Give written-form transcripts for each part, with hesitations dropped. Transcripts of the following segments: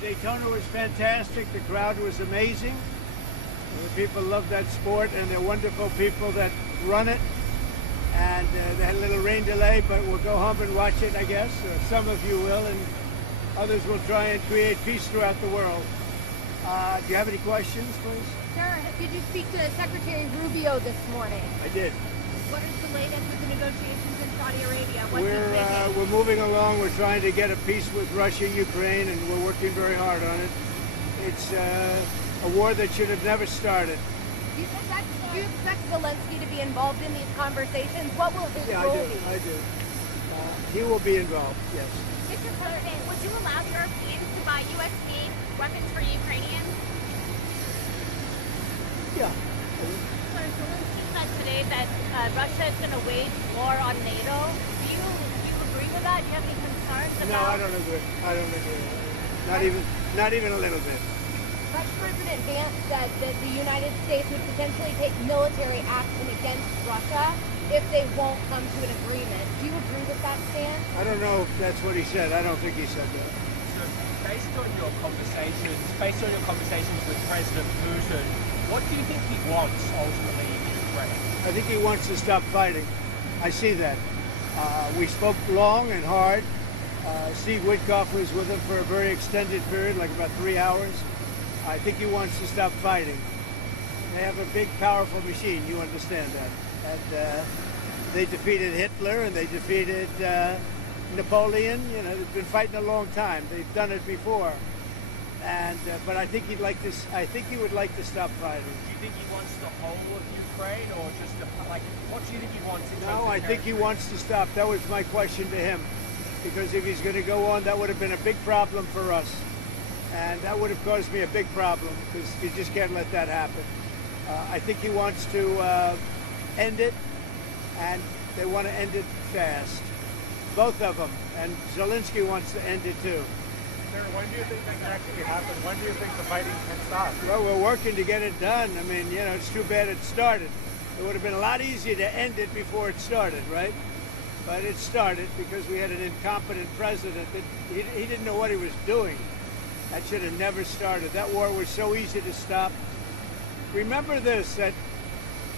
Daytona was fantastic. The crowd was amazing. The people love that sport, and they're wonderful people that run it. And they had a little rain delay, but we'll go home and watch it, I guess. Some of you will, and others will try and create peace throughout the world. Do you have any questions, please? Sir, did you speak to Secretary Rubio this morning? I did. What is the latest with the negotiations in Saudi Arabia? What's he thinking? We're moving along. We're trying to get a peace with Russia, Ukraine, and we're working very hard on it. It's a war that should have never started. Do you expect Zelensky to be involved in these conversations? What will his role be? I do. He will be involved, yes. Mr. President, would you allow Europeans to buy U.S.-made weapons for Ukrainians? Yeah. Sir, Zelensky said today that Russia is going to wage war on NATO. Do you agree with that? Do you have any concerns about? No, I don't agree. I don't agree. Not even a little bit. Vice President Vance said that the United States would potentially take military action against Russia if they won't come to an agreement. Do you agree with that stance? I don't know if that's what he said. I don't think he said that. So based on your conversations with President Putin, what do you think he wants ultimately in Ukraine? I think he wants to stop fighting. I see that. We spoke long and hard. Steve Witkoff was with him for a very extended period, like about 3 hours. I think he wants to stop fighting. They have a big, powerful machine. You understand that. And they defeated Hitler and they defeated Napoleon. You know, they've been fighting a long time. They've done it before. And but I think he'd like to. I think he would like to stop fighting. Do you think he wants the whole of Ukraine, or just what do you think he wants? No, I think he wants to stop. That was my question to him, because if he's going to go on, that would have been a big problem for us. And that would have caused me a big problem, because you just can't let that happen. I think he wants to end it, and they want to end it fast. Both of them. And Zelensky wants to end it too. Sir, when do you think that can actually happen? When do you think the fighting can stop? Well, we're working to get it done. I mean, you know, it's too bad it started. It would have been a lot easier to end it before it started, right? But it started because we had an incompetent president that he didn't know what he was doing. That should have never started. That war was so easy to stop. Remember this, that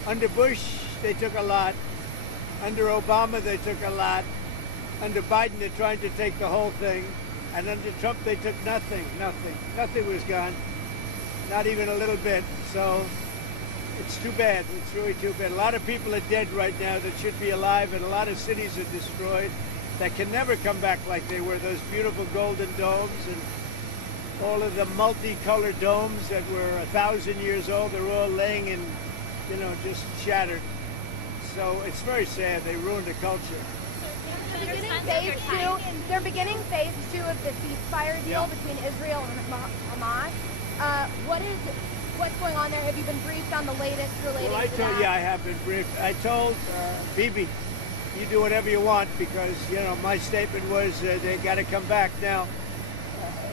under Bush, they took a lot. Under Obama, they took a lot. Under Biden, they're trying to take the whole thing. And under Trump, they took nothing. Nothing was gone. Not even a little bit. So it's too bad. It's really too bad. A lot of people are dead right now that should be alive, and a lot of cities are destroyed that can never come back like they were. Those beautiful golden domes and all of the multicolored domes that were 1,000 years old, they're all laying in, you know, just shattered. So it's very sad. They ruined the culture. They're beginning phase 2 of the ceasefire deal between Israel and Hamas. What's going on there? Have you been briefed on the latest related to that? Yeah, I have been briefed. I told Bibi, you do whatever you want, because, you know, my statement was they got to come back. Now,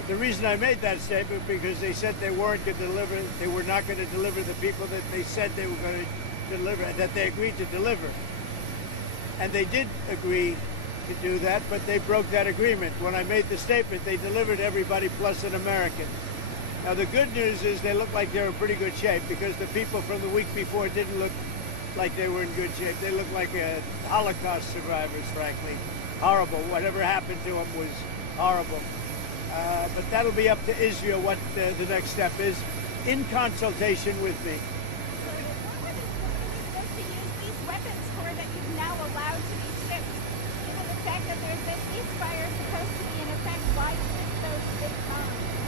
the reason I made that statement because they said they weren't going to deliver. They were not going to deliver the people that they said they were going to deliver, that they agreed to deliver. And they did agree to do that, but they broke that agreement. When I made the statement, they delivered everybody plus an American. Now, the good news is they look like they're in pretty good shape, because the people from the week before didn't look like they were in good shape. They looked like Holocaust survivors, frankly. Horrible. Whatever happened to them was horrible. But that'll be up to Israel what the next step is, in consultation with me.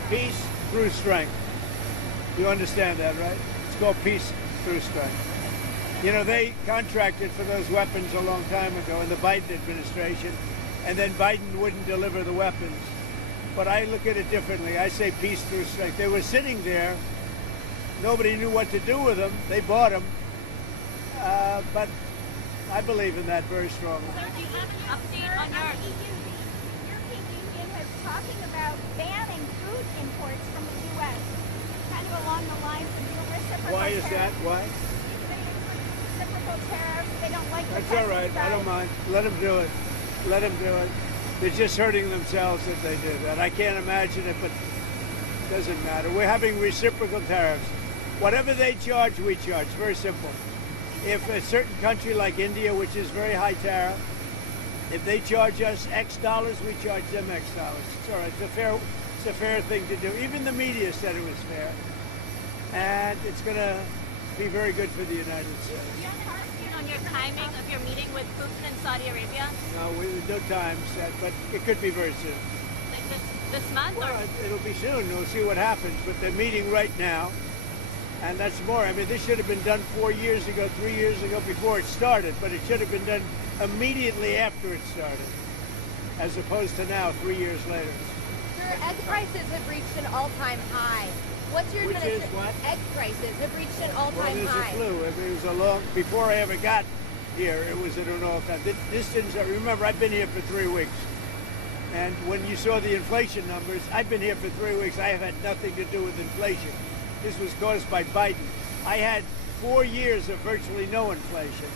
Peace through strength. You understand that, right? It's called peace through strength. You know, they contracted for those weapons a long time ago in the Biden administration, and then Biden wouldn't deliver the weapons. But I look at it differently. I say peace through strength. They were sitting there. Nobody knew what to do with them. They bought them. But I believe in that very strongly. So do you have an update on your... European Union is talking about banning food imports from the U.S., kind of along the lines of reciprocal Why is that? tariffs. Why? Reciprocal tariffs. They don't like the That's all right. I don't mind. Let them do it. Let them do it. They're just hurting themselves if they do that. I can't imagine it, but Doesn't matter. We're having reciprocal tariffs. Whatever they charge, we charge. Very simple. If a certain country like India, which is very high tariff, if they charge us X dollars, we charge them X dollars. It's all right. It's a fair thing to do. Even the media said it was fair. And it's going to be very good for the United States. Do you have an update on your timing of your meeting with Putin in Saudi Arabia? No, no time set, but it could be very soon. Like this month? Well, Or? it'll be soon. We'll see what happens. But they're meeting right now. And that's more. I mean, this should have been done 4 years ago, 3 years ago, before it started. But it should have been done immediately after it started, as opposed to now, 3 years later. Sir, egg prices have reached an all-time high. What's your Which is administration? what? Egg prices have reached an Well, all-time there's high. a flu. I mean, it was a long, before I ever got here, it was at an all-time. This didn't start. Remember, I've been here for 3 weeks. And when you saw the inflation numbers, I've been here for 3 weeks. I have had nothing to do with inflation. This was caused by Biden. I had 4 years of virtually no inflation.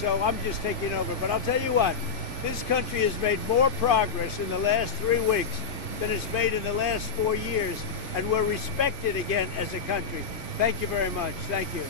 So I'm just taking over. But I'll tell you what, this country has made more progress in the last 3 weeks than it's made in the last 4 years. And we're respected again as a country. Thank you very much. Thank you.